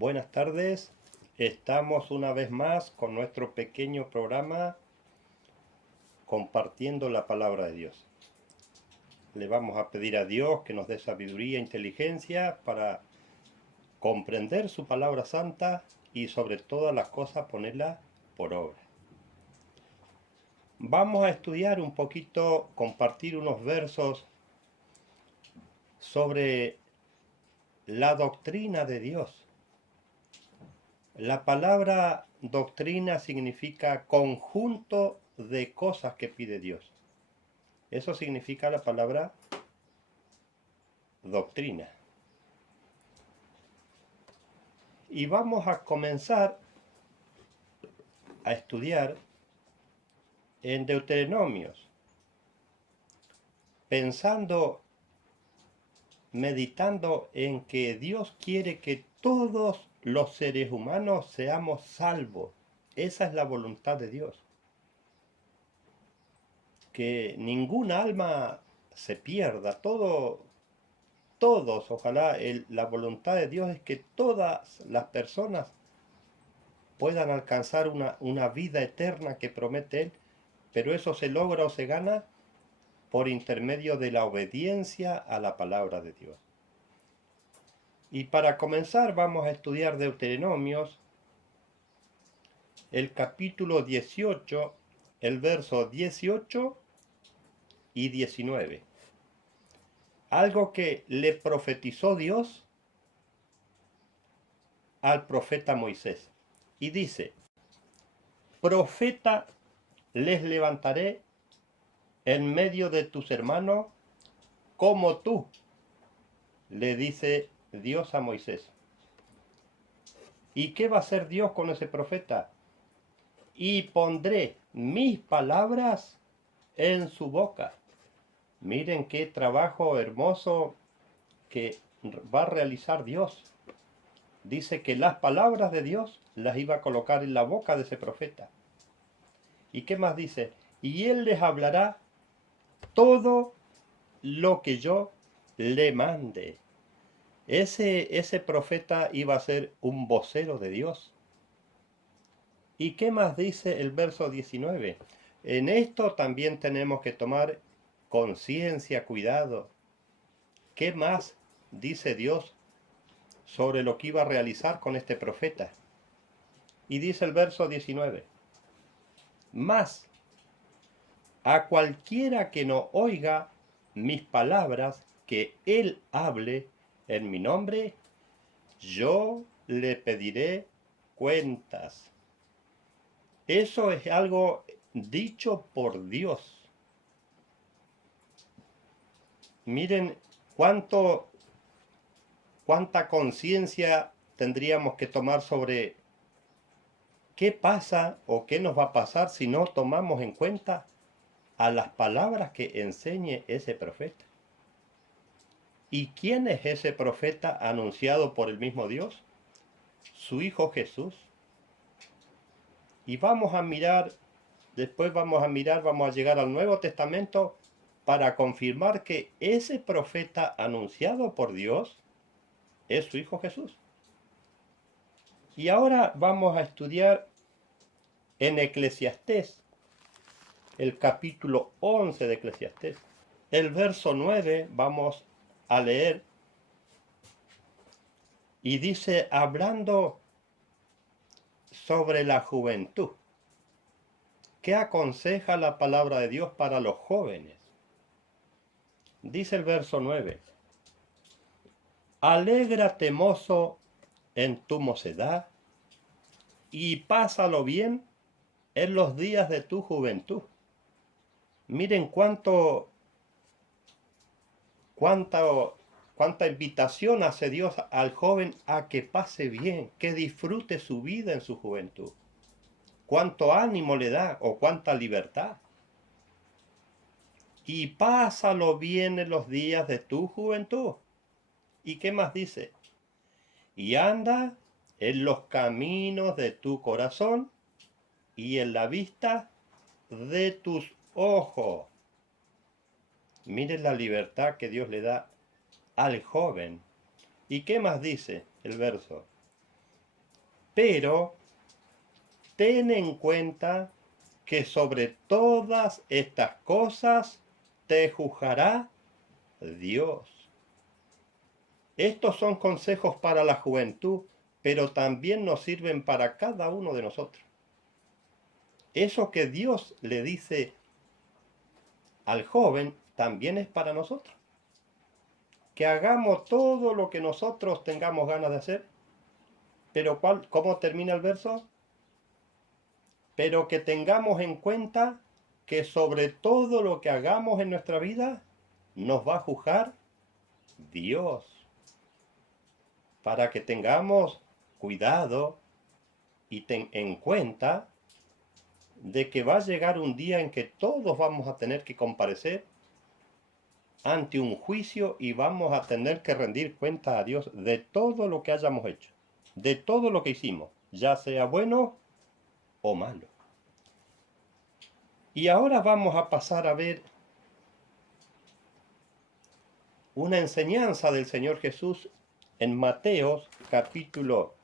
Buenas tardes, estamos una vez más con nuestro pequeño programa compartiendo la palabra de Dios. Le vamos a pedir a Dios que nos dé sabiduría e inteligencia para comprender su palabra santa y sobre todas las cosas ponerla por obra. Vamos a estudiar un poquito, compartir unos versos sobre la doctrina de Dios. La palabra doctrina significa conjunto de cosas que pide Dios. Eso significa la palabra doctrina. Y vamos a comenzar a estudiar en Deuteronomios, pensando, meditando en que Dios quiere que todos los seres humanos seamos salvos. Esa es la voluntad de Dios. Que ninguna alma se pierda, todos, ojalá, la voluntad de Dios es que todas las personas puedan alcanzar una vida eterna que promete Él, pero eso se logra o se gana por intermedio de la obediencia a la palabra de Dios. Y para comenzar vamos a estudiar Deuteronomios, el capítulo 18, el verso 18 y 19. Algo que le profetizó Dios al profeta Moisés. Y dice: profeta les levantaré en medio de tus hermanos como tú, le dice Dios a Moisés. ¿Y qué va a hacer Dios con ese profeta? Y pondré mis palabras en su boca. Miren qué trabajo hermoso que va a realizar Dios. Dice que las palabras de Dios las iba a colocar en la boca de ese profeta. ¿Y qué más dice? Y él les hablará todo lo que yo le mande. Ese profeta iba a ser un vocero de Dios. ¿Y qué más dice el verso 19? En esto también tenemos que tomar conciencia, cuidado. ¿Qué más dice Dios sobre lo que iba a realizar con este profeta? Y dice el verso 19: mas a cualquiera que no oiga mis palabras, que él hable en mi nombre, yo le pediré cuentas. Eso es algo dicho por Dios. Miren cuánta conciencia tendríamos que tomar sobre qué pasa o qué nos va a pasar si no tomamos en cuenta a las palabras que enseñe ese profeta. ¿Y quién es ese profeta anunciado por el mismo Dios? Su Hijo Jesús. Y vamos a mirar, vamos a llegar al Nuevo Testamento para confirmar que ese profeta anunciado por Dios es su Hijo Jesús. Y ahora vamos a estudiar en Eclesiastés, el capítulo 11 de Eclesiastés. El verso 9 vamos a leer y dice, hablando sobre la juventud, ¿qué aconseja la palabra de Dios para los jóvenes? Dice el verso 9, alégrate, mozo, en tu mocedad, y pásalo bien en los días de tu juventud. Miren cuánta invitación hace Dios al joven a que pase bien, que disfrute su vida en su juventud. Cuánto ánimo le da o cuánta libertad. Y pásalo bien en los días de tu juventud. ¿Y qué más dice? Y anda en los caminos de tu corazón y en la vista de tus ojos. Miren la libertad que Dios le da al joven. ¿Y qué más dice el verso? Pero ten en cuenta que sobre todas estas cosas te juzgará Dios. Estos son consejos para la juventud, pero también nos sirven para cada uno de nosotros. Eso que Dios le dice al joven también es para nosotros. Que hagamos todo lo que nosotros tengamos ganas de hacer. Pero ¿cómo termina el verso? Pero que tengamos en cuenta que sobre todo lo que hagamos en nuestra vida nos va a juzgar Dios. Para que tengamos cuidado y en cuenta de que va a llegar un día en que todos vamos a tener que comparecer ante un juicio y vamos a tener que rendir cuenta a Dios de todo lo que hayamos hecho, de todo lo que hicimos, ya sea bueno o malo. Y ahora vamos a pasar a ver una enseñanza del Señor Jesús en Mateo capítulo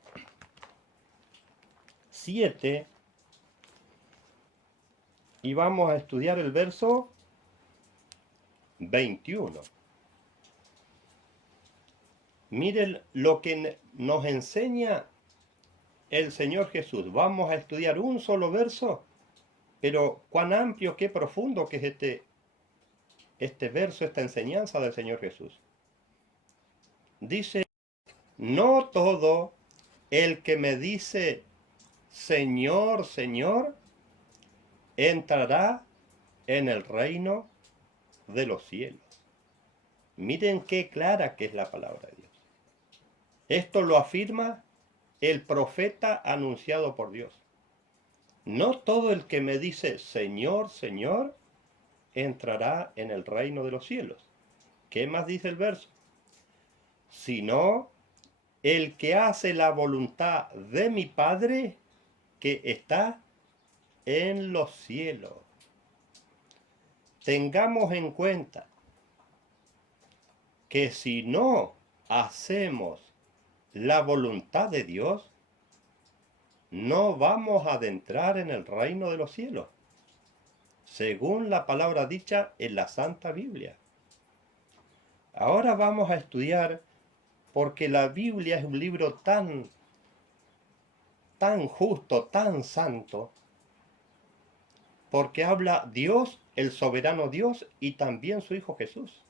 7 y vamos a estudiar el verso 21. Miren lo que nos enseña el Señor Jesús. Vamos a estudiar un solo verso, pero cuán amplio, qué profundo que es este verso, esta enseñanza del Señor Jesús. Dice, no todo el que me dice, Señor, Señor, entrará en el reino de los cielos. Miren qué clara que es la palabra de Dios. Esto lo afirma el profeta anunciado por Dios. No todo el que me dice, Señor, Señor, entrará en el reino de los cielos. ¿Qué más dice el verso? Sino el que hace la voluntad de mi Padre que está en los cielos. Tengamos en cuenta que si no hacemos la voluntad de Dios, no vamos a adentrar en el reino de los cielos, según la palabra dicha en la Santa Biblia. Ahora vamos a estudiar, porque la Biblia es un libro tan justo, tan santo, porque habla Dios, el soberano Dios, y también su Hijo Jesús.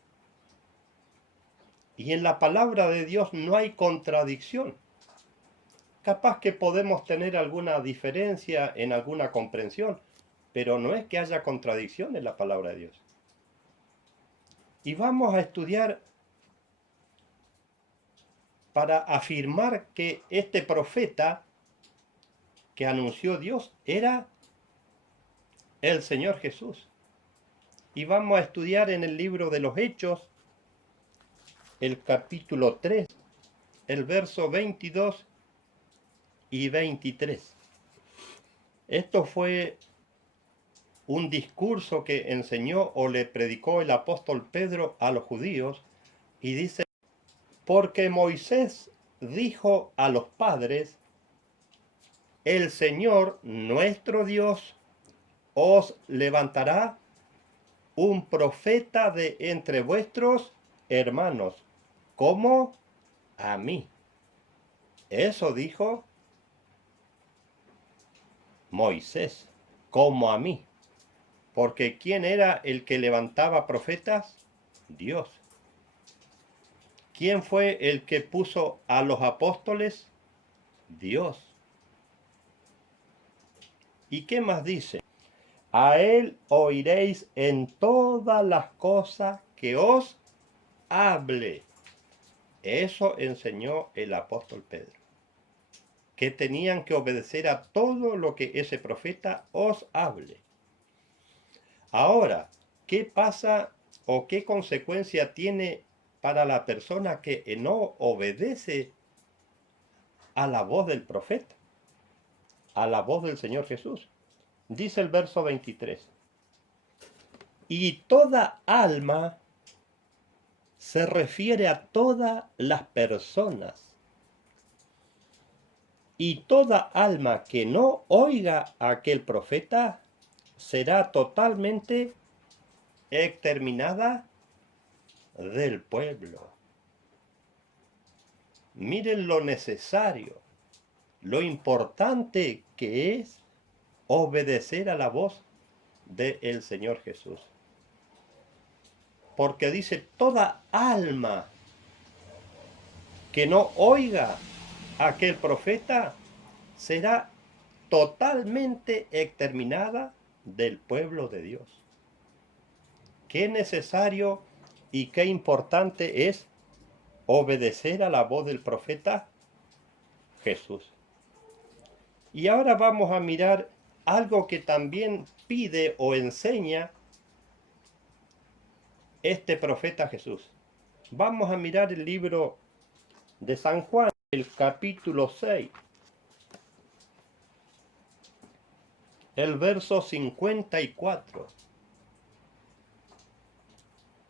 Y en la palabra de Dios no hay contradicción. Capaz que podemos tener alguna diferencia en alguna comprensión, pero no es que haya contradicción en la palabra de Dios. Y vamos a estudiar para afirmar que este profeta que anunció Dios era el Señor Jesús. Y vamos a estudiar en el libro de los Hechos, el capítulo 3, el verso 22 y 23. Esto fue un discurso que enseñó o le predicó el apóstol Pedro a los judíos, y dice, porque Moisés dijo a los padres, el Señor nuestro Dios os levantará un profeta de entre vuestros hermanos, como a mí. Eso dijo Moisés, como a mí. Porque ¿quién era el que levantaba profetas? Dios. ¿Quién fue el que puso a los apóstoles? Dios. ¿Y qué más dice? A él oiréis en todas las cosas que os hable. Eso enseñó el apóstol Pedro. Que tenían que obedecer a todo lo que ese profeta os hable. Ahora, ¿qué pasa o qué consecuencia tiene para la persona que no obedece a la voz del profeta, a la voz del Señor Jesús? Dice el verso 23. Y toda alma se refiere a todas las personas. Y toda alma que no oiga a aquel profeta será totalmente exterminada del pueblo. Miren lo necesario, lo importante que es obedecer a la voz del Señor Jesús. Porque dice, toda alma que no oiga a aquel profeta será totalmente exterminada del pueblo de Dios. Qué necesario y qué importante es obedecer a la voz del profeta Jesús. Y ahora vamos a mirar algo que también pide o enseña este profeta Jesús. Vamos a mirar el libro de San Juan, el capítulo 6, el verso 54.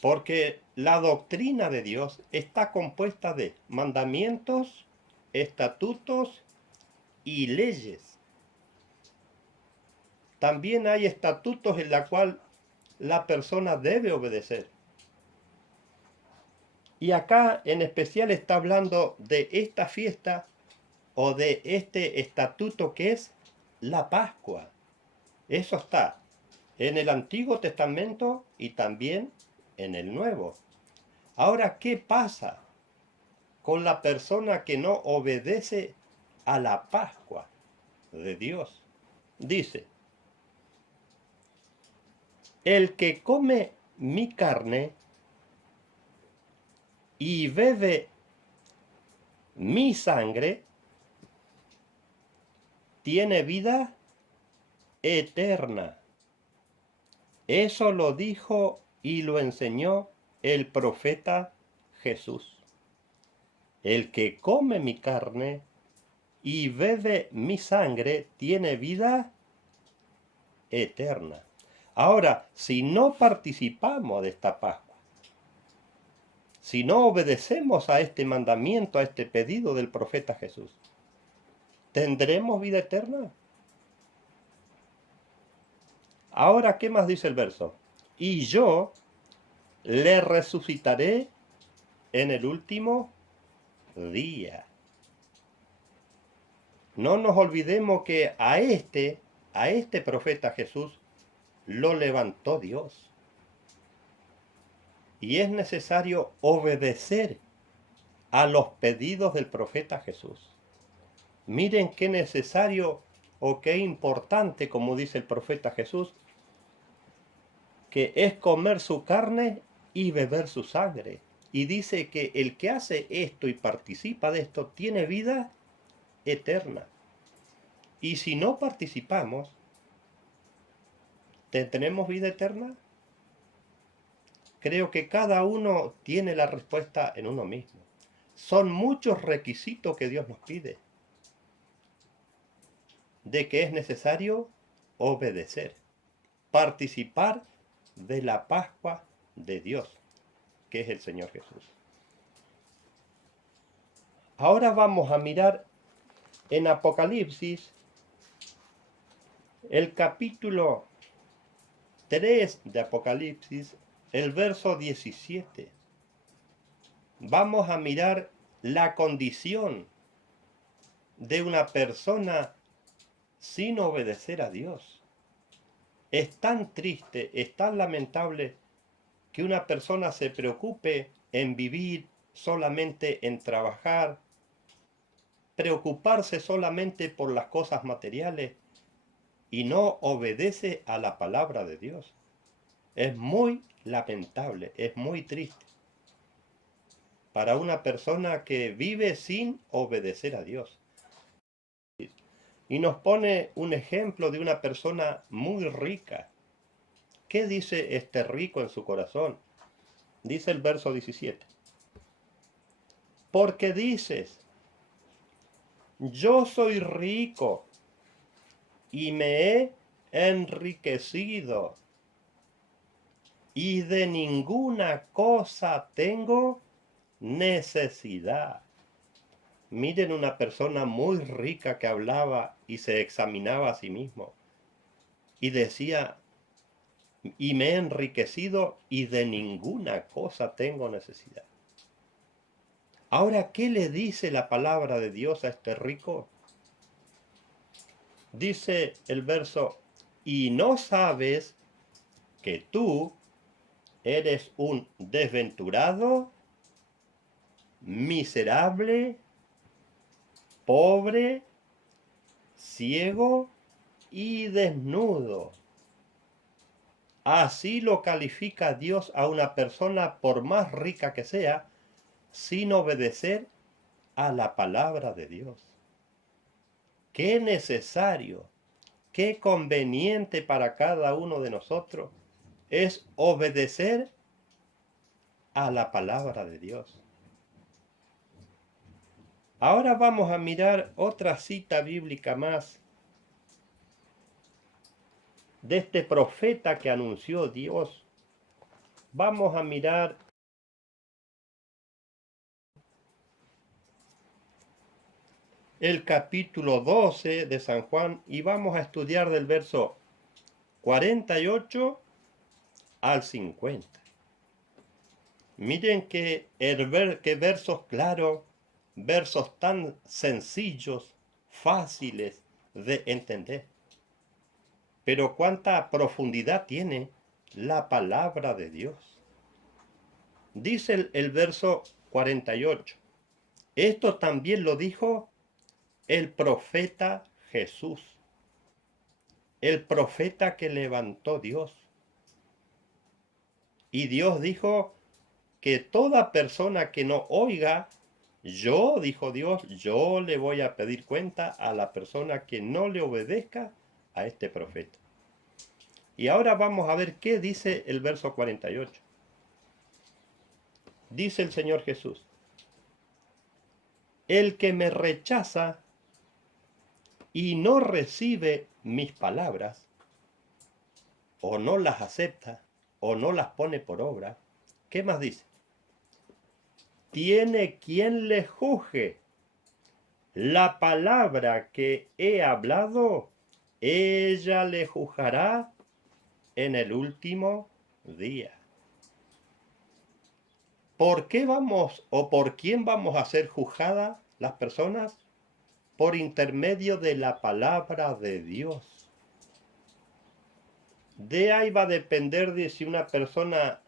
Porque la doctrina de Dios está compuesta de mandamientos, estatutos y leyes. También hay estatutos en la cual la persona debe obedecer. Y acá en especial está hablando de esta fiesta o de este estatuto que es la Pascua. Eso está en el Antiguo Testamento y también en el Nuevo. Ahora, ¿qué pasa con la persona que no obedece a la Pascua de Dios? Dice, el que come mi carne y bebe mi sangre, tiene vida eterna. Eso lo dijo y lo enseñó el profeta Jesús. El que come mi carne y bebe mi sangre tiene vida eterna. Ahora, si no participamos de esta Pascua, si no obedecemos a este mandamiento, a este pedido del profeta Jesús, ¿tendremos vida eterna? Ahora, ¿qué más dice el verso? Y yo le resucitaré en el último día. No nos olvidemos que a este profeta Jesús lo levantó Dios. Y es necesario obedecer a los pedidos del profeta Jesús. Miren qué necesario o qué importante, como dice el profeta Jesús, que es comer su carne y beber su sangre. Y dice que el que hace esto y participa de esto tiene vida eterna. Y si no participamos, ¿tendremos vida eterna? Creo que cada uno tiene la respuesta en uno mismo. Son muchos requisitos que Dios nos pide, de que es necesario obedecer, participar de la Pascua de Dios, que es el Señor Jesús. Ahora vamos a mirar en Apocalipsis, el capítulo 3 de Apocalipsis, el verso 17. Vamos a mirar la condición de una persona sin obedecer a Dios. Es tan triste, es tan lamentable que una persona se preocupe en vivir solamente en trabajar, preocuparse solamente por las cosas materiales y no obedece a la palabra de Dios. Es muy lamentable, es muy triste para una persona que vive sin obedecer a Dios. Y nos pone un ejemplo de una persona muy rica. ¿Qué dice este rico en su corazón? Dice el verso 17. Porque dices, yo soy rico y me he enriquecido y de ninguna cosa tengo necesidad. Miren una persona muy rica que hablaba y se examinaba a sí mismo y decía, y me he enriquecido y de ninguna cosa tengo necesidad. Ahora, ¿qué le dice la palabra de Dios a este rico? Dice el verso, y no sabes que tú eres un desventurado, miserable, pobre, ciego y desnudo. Así lo califica Dios a una persona por más rica que sea, sin obedecer a la palabra de Dios. Qué necesario, qué conveniente para cada uno de nosotros es obedecer a la palabra de Dios. Ahora vamos a mirar otra cita bíblica más de este profeta que anunció Dios. Vamos a mirar el capítulo 12 de San Juan y vamos a estudiar del verso 48 al 50. Miren que versos claros, versos tan sencillos, fáciles de entender. Pero cuánta profundidad tiene la palabra de Dios. Dice el verso 48. Esto también lo dijo el profeta Jesús, el profeta que levantó Dios. Y Dios dijo que toda persona que no oiga, yo, dijo Dios, yo le voy a pedir cuenta a la persona que no le obedezca a este profeta. Y ahora vamos a ver qué dice el verso 48. Dice el Señor Jesús, el que me rechaza y no recibe mis palabras, o no las acepta, o no las pone por obra, ¿qué más dice? Tiene quien le juzgue. La palabra que he hablado, ella le juzgará en el último día. ¿Por qué vamos o por quién vamos a ser juzgadas las personas? Por intermedio de la palabra de Dios. De ahí va a depender de si una persona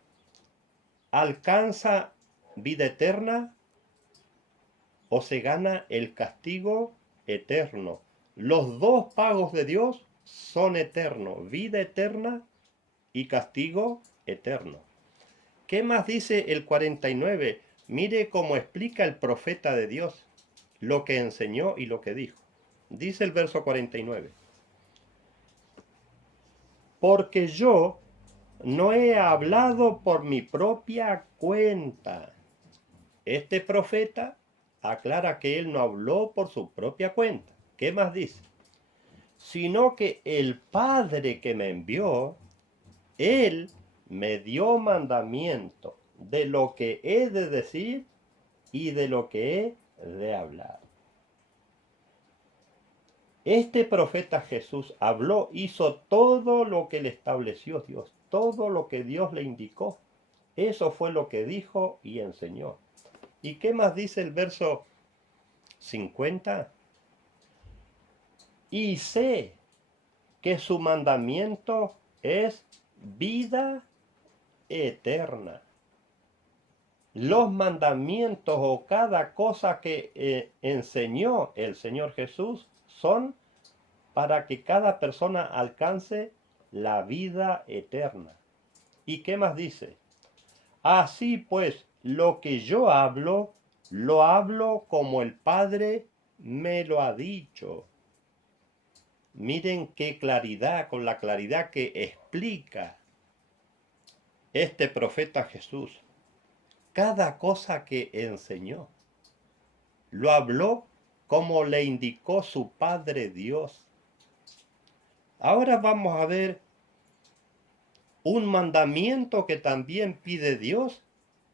alcanza vida eterna o se gana el castigo eterno. Los dos pagos de Dios son eternos, vida eterna y castigo eterno. ¿Qué más dice el 49? Mire cómo explica el profeta de Dios lo que enseñó y lo que dijo. Dice el verso 49. Porque yo no he hablado por mi propia cuenta. Este profeta aclara que él no habló por su propia cuenta. ¿Qué más dice? Sino que el Padre que me envió, él me dio mandamiento de lo que he de decir y de lo que he de hablar. Este profeta Jesús habló, hizo todo lo que le estableció Dios, todo lo que Dios le indicó. Eso fue lo que dijo y enseñó. ¿Y qué más dice el verso 50? Y sé que su mandamiento es vida eterna. Los mandamientos o cada cosa que enseñó el Señor Jesús son para que cada persona alcance la vida eterna. ¿Y qué más dice? Así pues, lo que yo hablo, lo hablo como el Padre me lo ha dicho. Miren qué claridad, con la claridad que explica este profeta Jesús. Cada cosa que enseñó, lo habló como le indicó su Padre Dios. Ahora vamos a ver un mandamiento que también pide Dios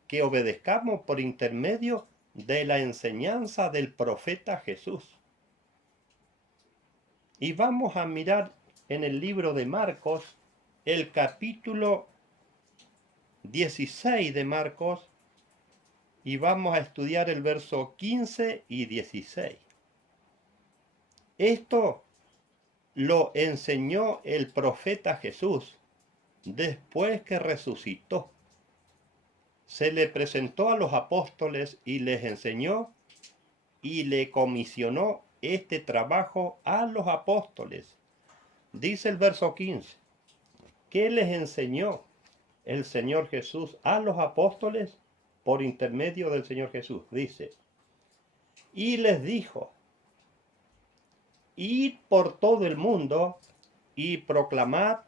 que obedezcamos por intermedio de la enseñanza del profeta Jesús. Y vamos a mirar en el libro de Marcos, el capítulo 16 de Marcos, y vamos a estudiar el verso 15 y 16. Esto lo enseñó el profeta Jesús después que resucitó. Se le presentó a los apóstoles y les enseñó y le comisionó este trabajo a los apóstoles. Dice el verso 15, ¿qué les enseñó el Señor Jesús a los apóstoles por intermedio del Señor Jesús? Dice, y les dijo, id por todo el mundo y proclamad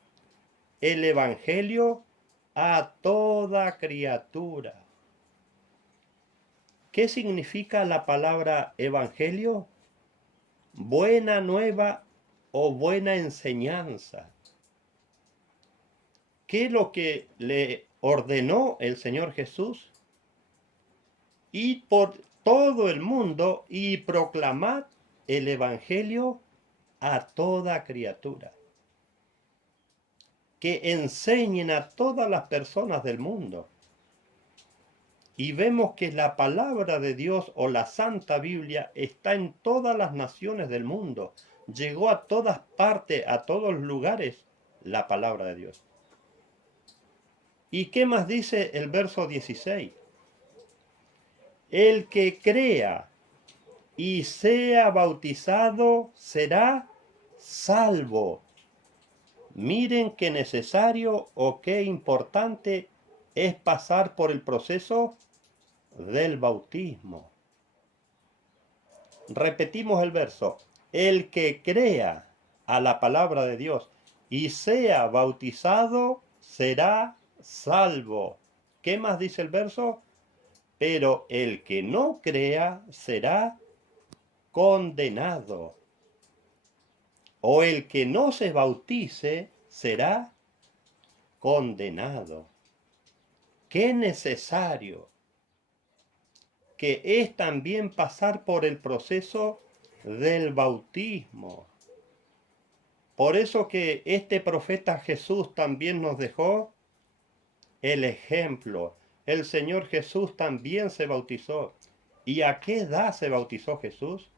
el Evangelio a toda criatura. ¿Qué significa la palabra evangelio? Buena nueva o buena enseñanza. ¿Qué es lo que le ordenó el Señor Jesús? Id por todo el mundo y proclamad el Evangelio a toda criatura. Que enseñen a todas las personas del mundo. Y vemos que la palabra de Dios o la Santa Biblia está en todas las naciones del mundo. Llegó a todas partes, a todos los lugares, la palabra de Dios. ¿Y qué más dice el verso 16? El que crea y sea bautizado será salvo. Miren qué necesario o qué importante es pasar por el proceso del bautismo. Repetimos el verso. El que crea a la palabra de Dios y sea bautizado será salvo. ¿Qué más dice el verso? Pero el que no crea será condenado. O el que no se bautice será condenado. Qué necesario que es también pasar por el proceso del bautismo. Por eso que este profeta Jesús también nos dejó el ejemplo. El Señor Jesús también se bautizó. ¿Y a qué edad se bautizó Jesús?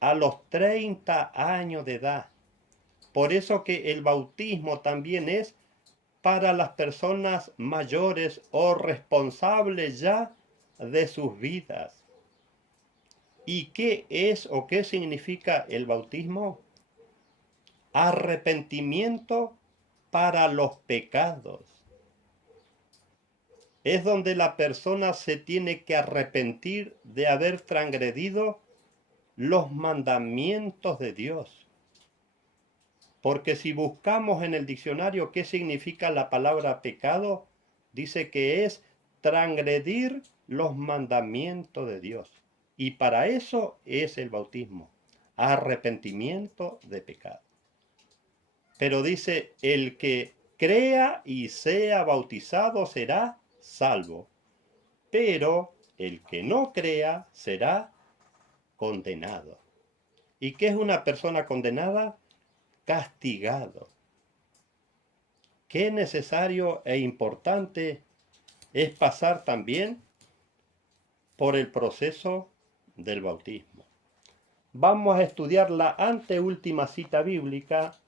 A los 30 años de edad. Por eso que el bautismo también es para las personas mayores o responsables ya de sus vidas. ¿Y qué es o qué significa el bautismo? Arrepentimiento para los pecados. Es donde la persona se tiene que arrepentir de haber transgredido los mandamientos de Dios. Porque si buscamos en el diccionario qué significa la palabra pecado, dice que es transgredir los mandamientos de Dios. Y para eso es el bautismo, arrepentimiento de pecado. Pero dice, el que crea y sea bautizado será salvo, pero el que no crea será condenado. ¿Y qué es una persona condenada? Castigado. Qué necesario e importante es pasar también por el proceso del bautismo. Vamos a estudiar la anteúltima cita bíblica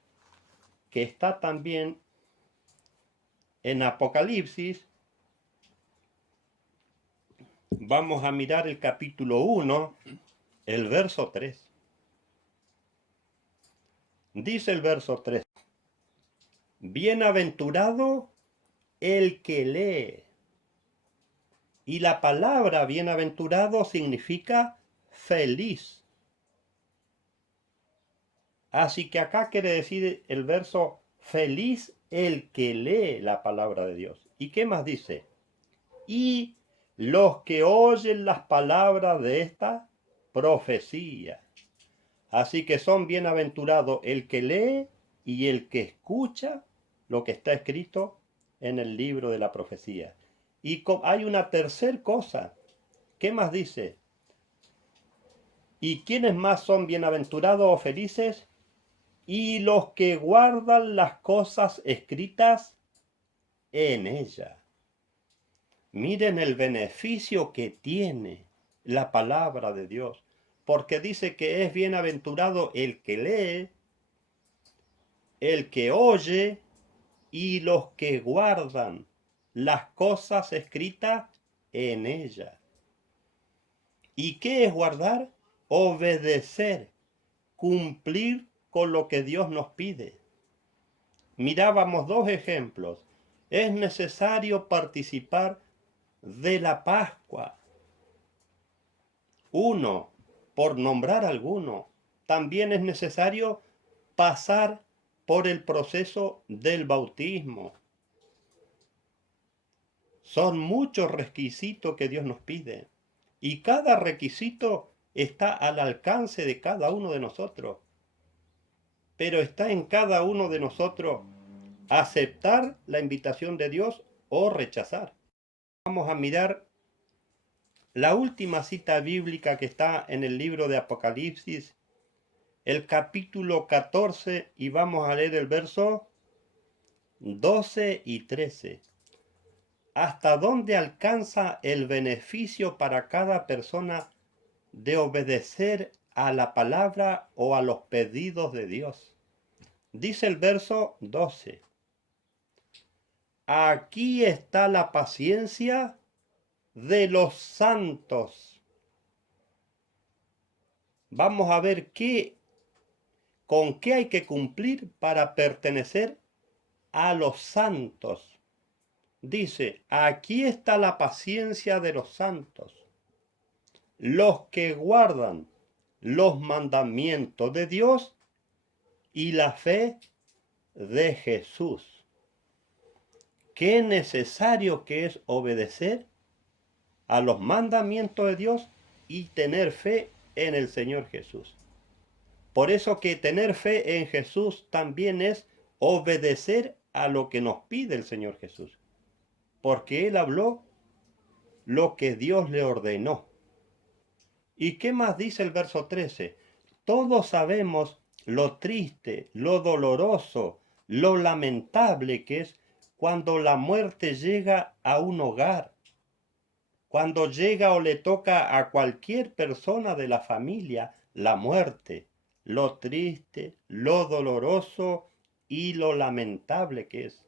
que está también en Apocalipsis. Vamos a mirar el capítulo 1, el verso 3. Dice el verso 3. Bienaventurado el que lee. Y la palabra bienaventurado significa feliz. Así que acá quiere decir el verso feliz el que lee la palabra de Dios. ¿Y qué más dice? Y los que oyen las palabras de esta profecía. Así que son bienaventurados el que lee y el que escucha lo que está escrito en el libro de la profecía. Y hay una tercera cosa ¿Qué más dice? ¿Y quiénes más son bienaventurados o felices? Y los que guardan las cosas escritas en ella. Miren el beneficio que tiene la palabra de Dios, porque dice que es bienaventurado el que lee, el que oye y los que guardan las cosas escritas en ella. ¿Y qué es guardar? Obedecer, cumplir con lo que Dios nos pide. Mirábamos dos ejemplos. Es necesario participar de la Pascua. Uno, por nombrar alguno, también es necesario pasar por el proceso del bautismo. Son muchos requisitos que Dios nos pide y cada requisito está al alcance de cada uno de nosotros. Pero está en cada uno de nosotros aceptar la invitación de Dios o rechazar. Vamos a mirar la última cita bíblica que está en el libro de Apocalipsis, el capítulo 14, y vamos a leer el verso 12 y 13. ¿Hasta dónde alcanza el beneficio para cada persona de obedecer a la palabra o a los pedidos de Dios? Dice el verso 12. Aquí está la paciencia de los santos. Vamos a ver con qué hay que cumplir para pertenecer a los santos. Dice, aquí está la paciencia de los santos, los que guardan los mandamientos de Dios y la fe de Jesús. Qué necesario que es obedecer a los mandamientos de Dios y tener fe en el Señor Jesús. Por eso que tener fe en Jesús también es obedecer a lo que nos pide el Señor Jesús. Porque Él habló lo que Dios le ordenó. ¿Y qué más dice el verso 13? Todos sabemos lo triste, lo doloroso, lo lamentable que es cuando la muerte llega a un hogar, cuando llega o le toca a cualquier persona de la familia la muerte, lo triste, lo doloroso y lo lamentable que es.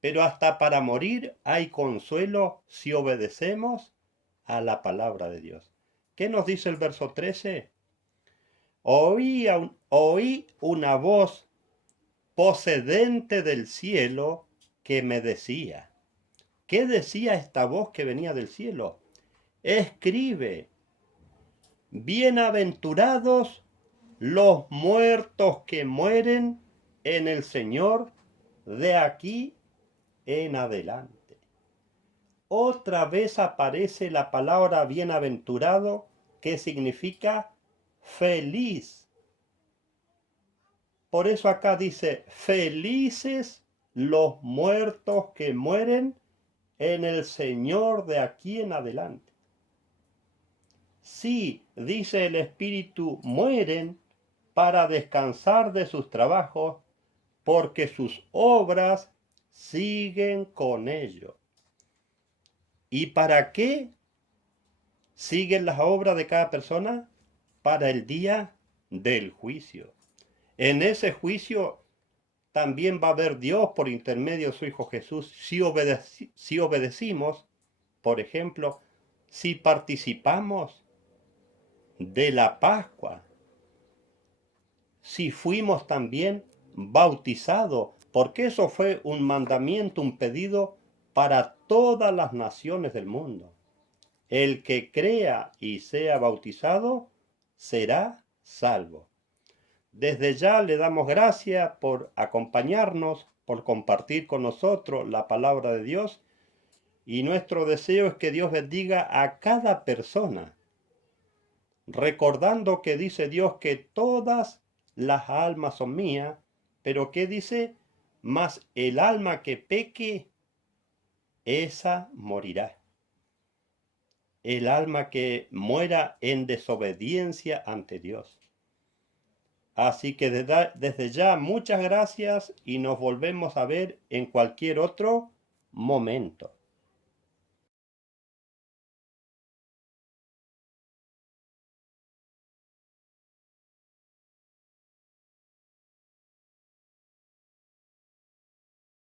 Pero hasta para morir hay consuelo si obedecemos a la palabra de Dios. ¿Qué nos dice el verso 13? Oí una voz procedente del cielo que me decía. ¿Qué decía esta voz que venía del cielo? Escribe, bienaventurados los muertos que mueren en el Señor de aquí en adelante. Otra vez aparece la palabra bienaventurado, que significa feliz. Por eso acá dice, felices los muertos que mueren en el Señor de aquí en adelante. Sí, dice el Espíritu, mueren para descansar de sus trabajos, porque sus obras siguen con ellos. ¿Y para qué siguen las obras de cada persona? Para el día del juicio. En ese juicio también va a haber Dios por intermedio de su Hijo Jesús, si obedecimos, por ejemplo, si participamos de la Pascua, si fuimos también bautizados, porque eso fue un mandamiento, un pedido para todas las naciones del mundo. El que crea y sea bautizado será salvo. Desde ya le damos gracias por acompañarnos, por compartir con nosotros la palabra de Dios, y nuestro deseo es que Dios bendiga a cada persona, recordando que dice Dios que todas las almas son mías, pero que dice, mas el alma que peque, esa morirá. el alma que muera en desobediencia ante Dios. Así que desde ya muchas gracias y nos volvemos a ver en cualquier otro momento.